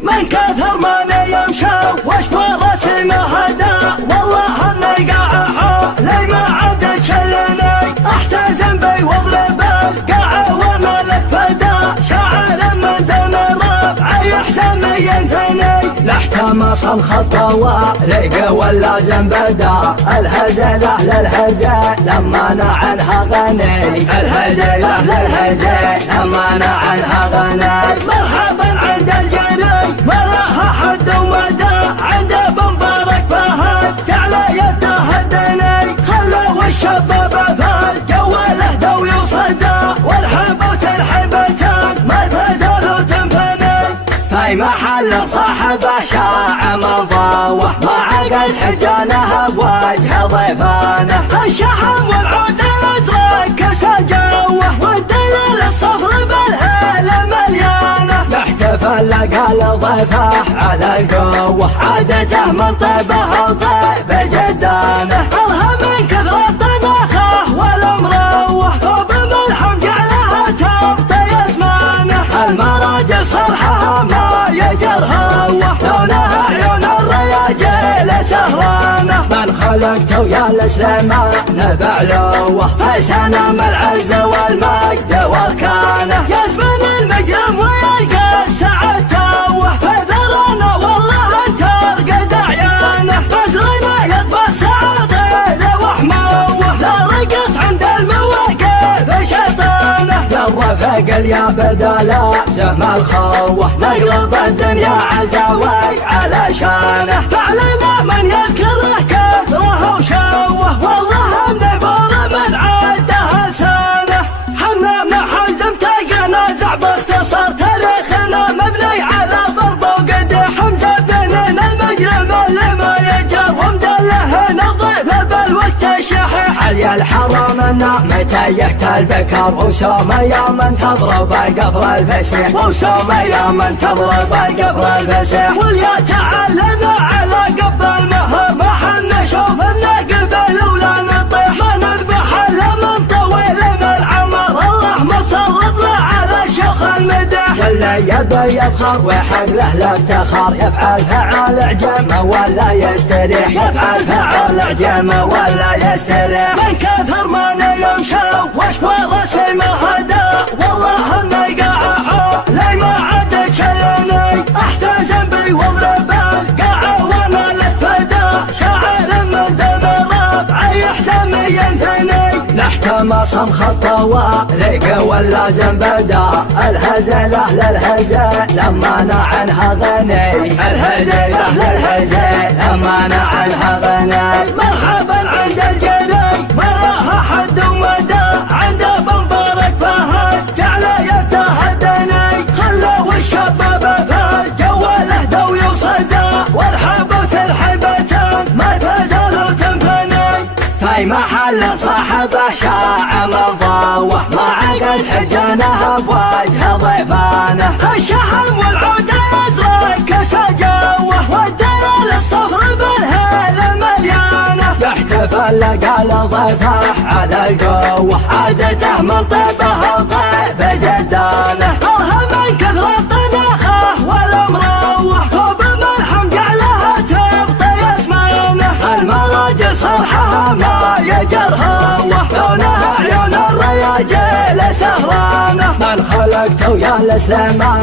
من كثر ما يمشى واشكو راسي ما هدى، والله اني قاعة لي ما عاد تشلني، احتزم بي واضرب القاعة وما لك فدا، شاعر من دون ربع يحسن ينثني، لاحتمص الخط وريق ولا زنبدا، الهزل اهل الهزل لما انا عنها غني، الهزل اهل الهزل لما انا عنها غني، مرحبا عند الجني ما لها حد ومدى، عند بمبارك فهد جعل يده هدني، خلوا الشباب فالجو له وصدى، والحبوت الحبتان ما تزالوا تنفني، في محل صاحبه شاع من ضاوه، ما عقد حجانه بوجه ضيفانه، الشحم والعود الازرق كسى جوه، والدليل الصفر بالهيله مليانه، يحتفل لقى ضيفه على القوه، عادته من طيبه وطيب جدانه، الها من كثر طبخه والمروه، وبملحم جعلها تغطي اسمانه، المراجل صرحها ما يجر هوه، لونها عيون الرياجيل سهرانه، من خلقته يا السليمان بعلوه، في سنام العز والمجد واركانه، يزمن المجرم ويلقى السعد توه، في ذرنا والله انت ارقد عيانه، بزرنا يطبخ سعاده وحموه، لا رقص عند المواقف شيطانه، للرفق يا بدلا زم الخوه، نقلب الدنيا عزاوي على شانه، فعلنا من يذكره كثره وشوه، والله النبور من عاده لسانه، حنا محزم تلقى نزع باختصار، تاريخنا مبني على ضرب وقدح، حمزه بن المجرم اللي ما يجر، ومدله نظيف بالوقت الشحيح، علي الحرم متى يهتل بكر، وسوم يوم تضرب القفر الفسيح، وسوم يوم تضرب القفر الفسيح، واليا تعلنا على قبض المهر، ما حنا نشوف النقبل ولا نطيح، ما نذبح الا من طويل من عمر، الله مسلط له على الشيخ المدح، واللي يبي يفخر ويحق له الافتخار، يفعل فعال عجم ولا يستريح، يفعل فعال عجم ولا يستريح، من كثر ما يمشى واشكو راسي ما هدى، والله اني قاعة لي ما عاد تشلني، احتزم بي واضرب القاعة وما لك فدا، شاعر من دون ربع يحسن ينثني، لاحتمص خط وريق ولا زنبدا، الهزل اهل الهزل لما انا عنها غني، الهزل اهل الهزل لما انا عنها غني، مرحبا عند الجني ما لها حد ومدى، عند بمبارك فهد جعل يده هدني، خلوا الشباب فالجو له وصدى، والحبوت الحبتان ما تزالوا تنفني، في محل صاحبه شاع من ضاوه، ما عقد حجانه بوجه ضيفانه، الشحم والعود الازرق كسى جوه، والدليل الصفر بالهيله مليانه، يحتفل لقى ضيفه على القوه، عادته من طيبه وطيب جدانه، الها من كثر طبخه والمروه، وبملحم جعلها تغطي اسمانه، المراجل صرحها ما يجر هوه، لونها عيون الرياجيل سهرانه، من خلقته يا السليمان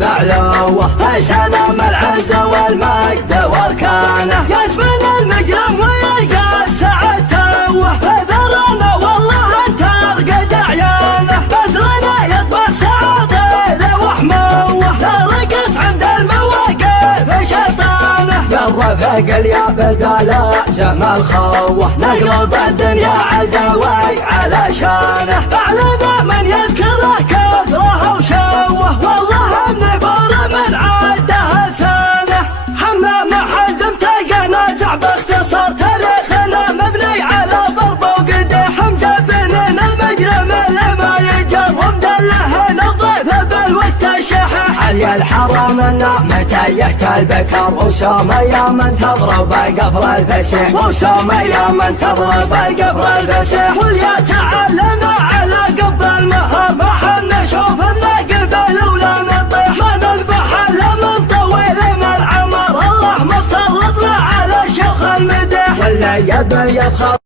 بعلوه، في سنام العز والمجد واركانه، يزمن المجرم ويلقى السعد توه، في ذرنا والله انت ارقد عيانه، بزرنا يطبخ سعاده وحموه، لا رقص عند المواقف شيطانه، للرفق يا بدلا زم الخوه، نقلب الدنيا عزاوي على شانه، فعلنا من يذكره كثره وشوه، والله النبور من عاده لسانه، حنا محزم تلقى نزع باختصار، تاريخنا مبني على ضرب وقدح، حمزه بن المجرم اللي ما يجر، ومدله نظيف بالوقت الشحيح، علي الحرم متى يهتل بكر، وسوم يوم تضرب القفر الفسيح، وسوم يوم تضرب القفر الفسيح، واليا تعلنا على قبض المهر، ما حنا نشوف النقبل ولا نطيح، ما نذبح الا من طويل كله يبي يفخر